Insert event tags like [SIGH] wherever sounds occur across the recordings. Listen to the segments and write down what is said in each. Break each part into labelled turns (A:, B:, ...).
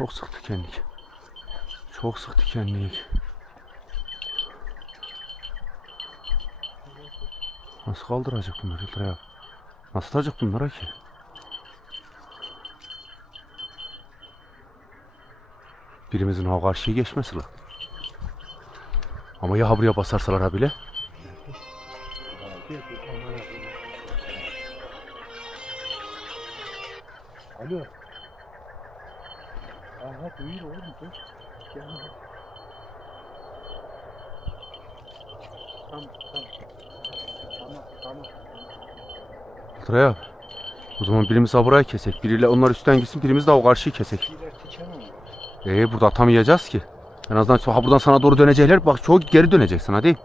A: Çok sık dikenlik. Çok sık dikenlik. Nasıl kaldıracak bunları filtreye? Nasıl tutacak bunlara ki? Birimizin ha karşıya geçmesi la. Ama ya buraya basarsalar ha bile?
B: Alo. Aha duyuyor oğlum dur. Gel. Tamam tamam. Tamam tamam.
A: Filtreye. O zaman birimiz ha buraya kesek. Biriyle onlar üstten gitsin birimiz de o karşıyı kesek.
B: İler tiken ama.
A: Ee burada atamayacağız ki. En azından ha buradan sana doğru dönecekler. Bak çoğu geri dönecek sana değil.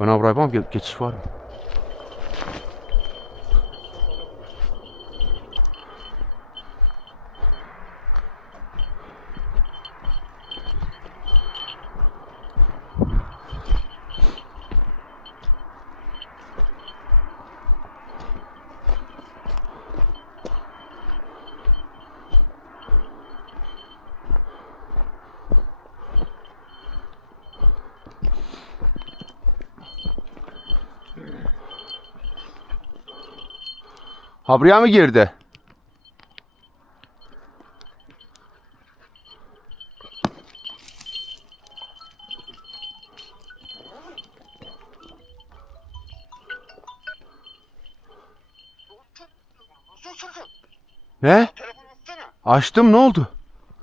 A: Ben buraya bakmam ge- geçiş var mı? Ha buraya mı girdi? Ne? Açtım ne oldu?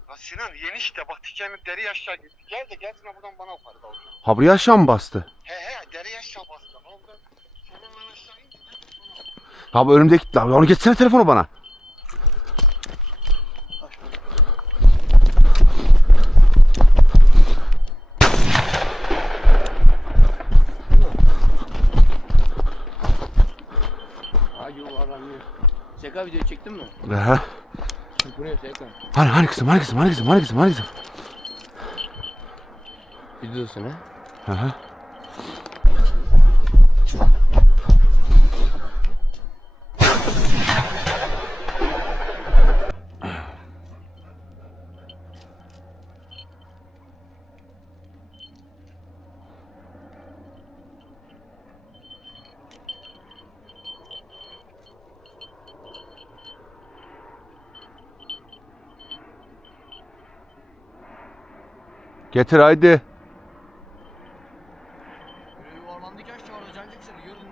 C: Lan Sinan yeni işte bak dikenli deri aşağı gitti. Gel de gelsin ha buradan bana yukarı da olsun.
A: Ha buraya aşağı mı bastı?
C: He he deri aşağı bastı. Al da solundan aşağı in.
A: Ha bu önümdeki... La onu geçsene telefonu bana.
D: Seka video çektin mi?
A: Aha.
D: Buraya Seka.
A: Hani hani kızım hani kızım hani kızım hani kızım hani kızım.
D: Videosun ha?
A: Aha.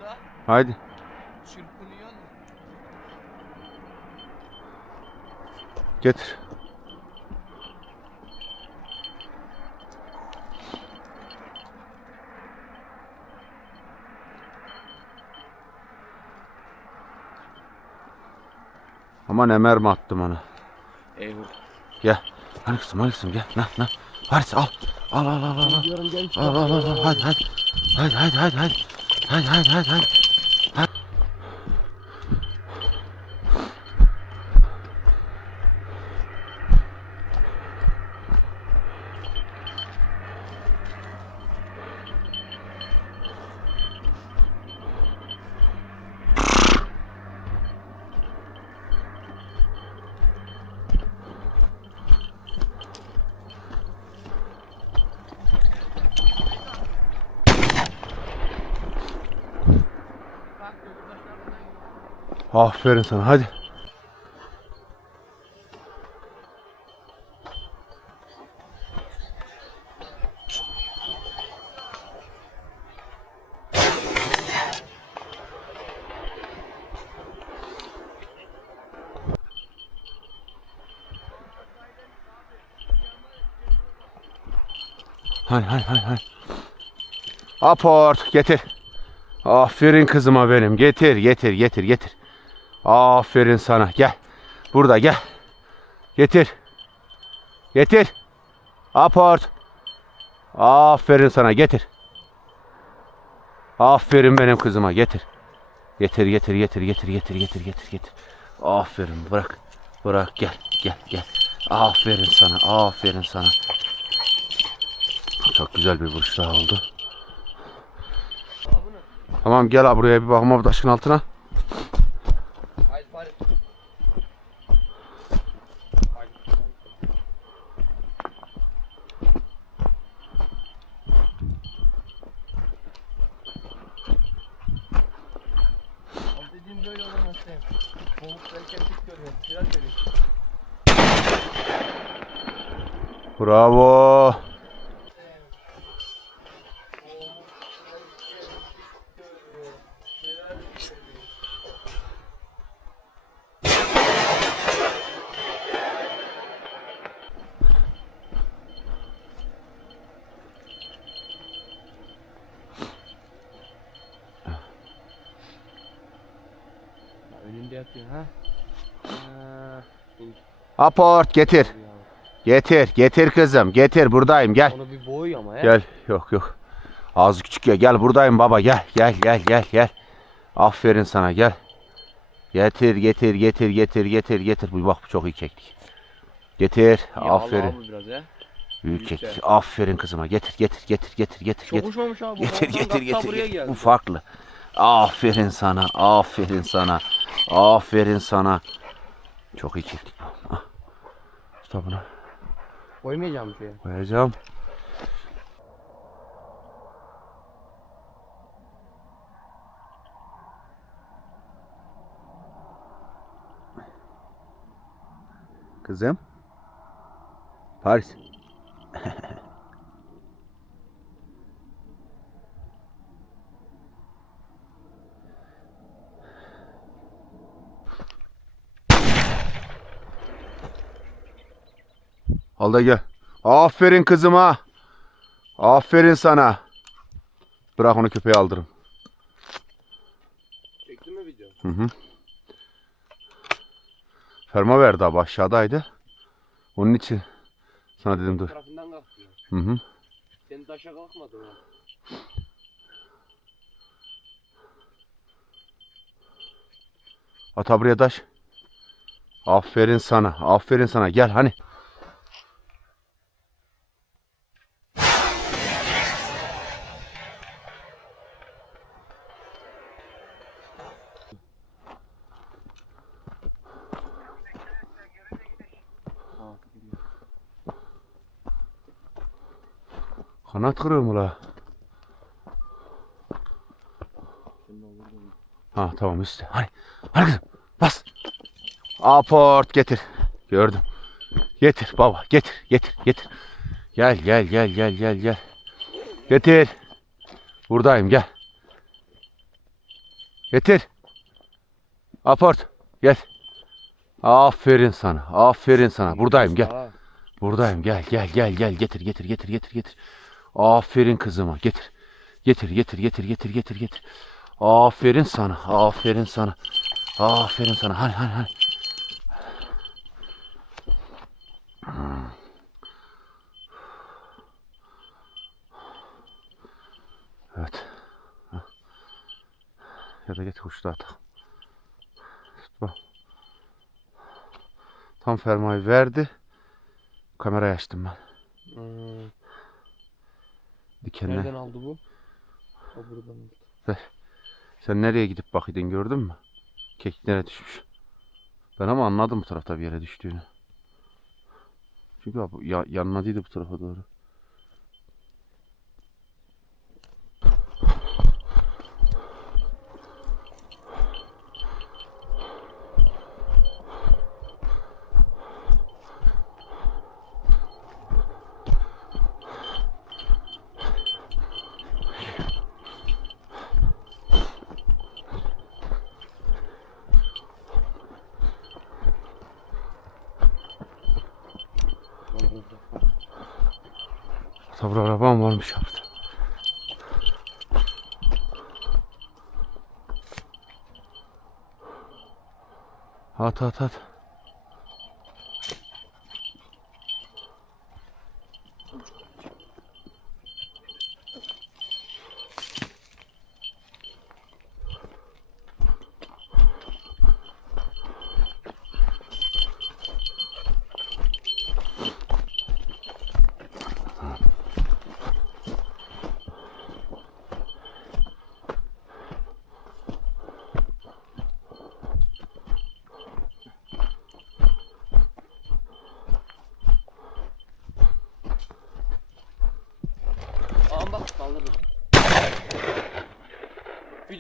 D: Daha.
A: Haydi.
D: Çırpınıyor.
A: Getir. Aman ne mermi attım ona.
D: Eyvah.
A: Gel. Hani kızım hani kızım gel. Na na. Hadi al. Al al al al. al.
D: Diyorum gel işte.
A: Al al al al. Hadi hadi. Hadi hadi hadi hadi. Hadi hadi hadi hadi. Aferin sana hadi. Hay hay hay hay. Aport getir. Aferin kızıma benim. Getir getir getir getir. Aferin sana. Gel. Burada gel. Getir. Getir. Aport. Aferin sana. Getir. Aferin benim kızıma. Getir. Getir getir getir getir getir getir getir getir. Aferin bırak. Bırak gel gel gel. Aferin sana. Aferin sana. Çok güzel bir vuruş daha oldu. Tamam gel buraya bir bakma bu taşın altına.
D: Haydi bari.
A: Bravo.
D: Önünde yatıyor ha.
A: Aport getir.
D: Ya.
A: Getir. Getir kızım. Getir buradayım gel.
D: Onu bir boy ama ya.
A: Gel. Yok yok. Ağzı küçük ya. Gel buradayım baba. Gel. Gel gel gel gel. Aferin sana gel. Getir getir getir getir getir getir. Bu bak çok iyi çektik. Getir.
D: Yağlı
A: Aferin.
D: biraz ya.
A: Büyük çektik. Aferin kızıma. Getir getir getir getir getir.
D: Çok
A: getir.
D: uçmamış abi. bu.
A: Getir getir getir. getir. Bu farklı. Aferin sana. Aferin sana. Aferin sana. Çok iyi çektik. bu. Ah. Tut bunu.
D: Koymayacağım şeye.
A: Koyacağım. Kızım. Paris. Al da gel. Aferin kızıma. Aferin sana. Bırak onu köpeğe aldırım.
D: Çektin mi video?
A: Hı hı. Ferma verdi abi aşağıdaydı. Onun için sana dedim dur.
D: Tarafından kalktı.
A: Hı hı.
D: Sen taşa kalkmadın ha.
A: Ata buraya taş. Aferin sana. Aferin sana. Gel hani. Kanat kırıyor mu la? Ha tamam üstte. Hani. Hani kızım. Bas. Aport getir. Gördüm. Getir baba. Getir. Getir. Getir. Gel gel gel gel gel gel. Getir. Buradayım gel. Getir. Aport. Gel. Aferin sana. Aferin sana. Buradayım gel. Buradayım gel gel gel gel getir getir getir getir getir. Aferin kızıma getir. Getir getir getir getir getir getir. Aferin sana aferin sana. Aferin sana hani hani. Hmm. Evet. Ya da atalım. Tut bak. Tam fermayı verdi. Kamerayı açtım ben.
D: hmm,
A: Dikenle.
D: Nereden aldı bu? O buradan aldı.
A: Sen nereye gidip bakıyordun gördün mü? Kekik nereye düşmüş? Ben ama anladım bu tarafta bir yere düştüğünü. Çünkü ya, yanmadıydı bu tarafa doğru. Tabi arabam varmış burada. At at at.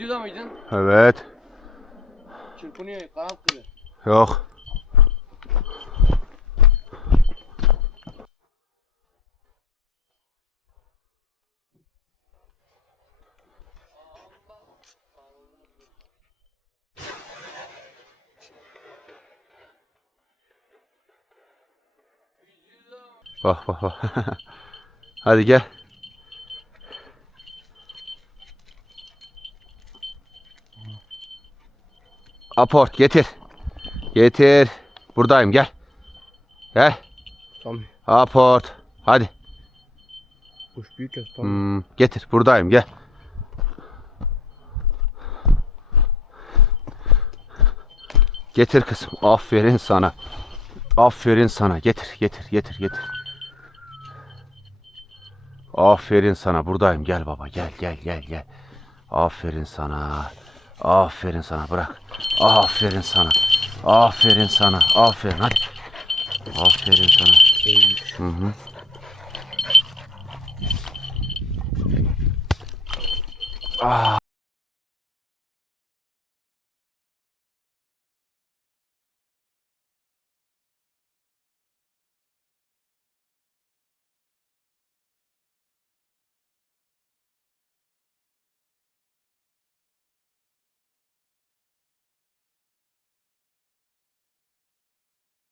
D: Videoda mıydın?
A: Evet.
D: Çırp Çırpınıyor kanat kırıyor.
A: Yok. Bak bak bak. [LAUGHS] Hadi gel. Aport getir. Getir. Buradayım gel. Gel.
B: Tamam.
A: Aport. Hadi.
B: Kuş büyük ya. Tamam.
A: Hmm, getir. Buradayım gel. Getir kızım. Aferin sana. Aferin sana. Getir, getir, getir, getir. Aferin sana. Buradayım. Gel baba. Gel, gel, gel, gel. Aferin sana. Aferin sana. Bırak. Aferin sana. Aferin sana. Aferin. Hadi. Aferin sana. Hı hı. Ah.